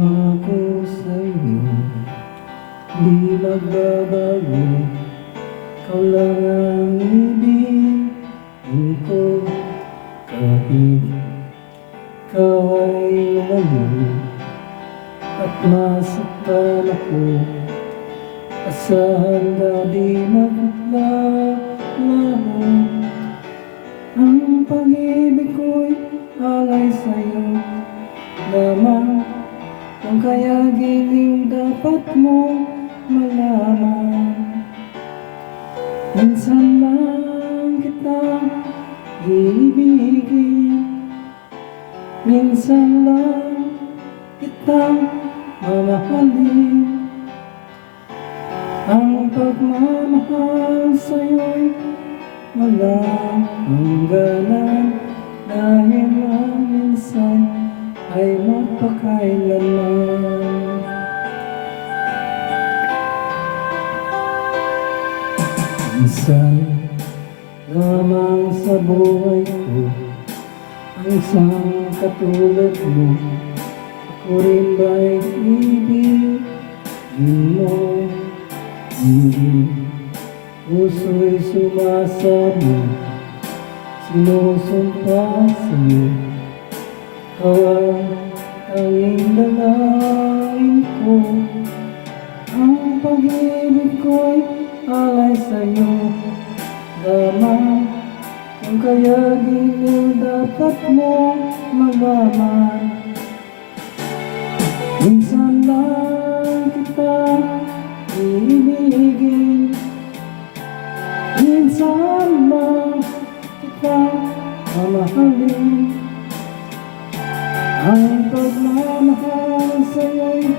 Pangako sa'yo, di magbabago. Ikaw lang ang ibigin ko, kahit ikaw ay lumayo at masaktan ako. Asahan na di maglaho, ang pag-ibig ko'y alay sa'yo lamang. Kung kaya giliw dapat mo malaman, minsan lang kitang iibigin, minsan lang kitang mamahalin. Ang pagmamahal sa'yo'y walang hangganan, dahil ang minsan ay magpakailanman. Minsan lamang sa buhay ko ang isang katulad mo. Ako rin ba'y ibigin mo? Hindi puso'y sumasabi, sinusumpa sa'yo. Ikaw ang tanging dalangin ko, ang pag-ibig ko'y alay sa'yo lamang. Kung kaya giliw dapat mo malaman, minsan lang kita iibigin, minsan lang kita mamahalin. Ang pagmamahal sa'yo'y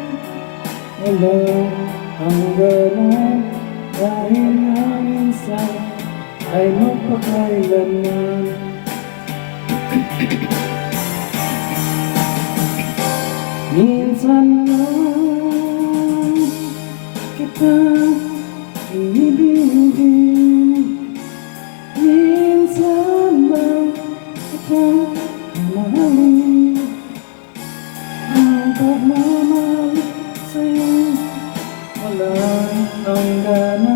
walang hangganan, dahil nga minsan ay magpakailanman. Minsan lang kita iibigin, minsan lang kita mamahalin. Ang pagmamahal sa'yo walang hangganan,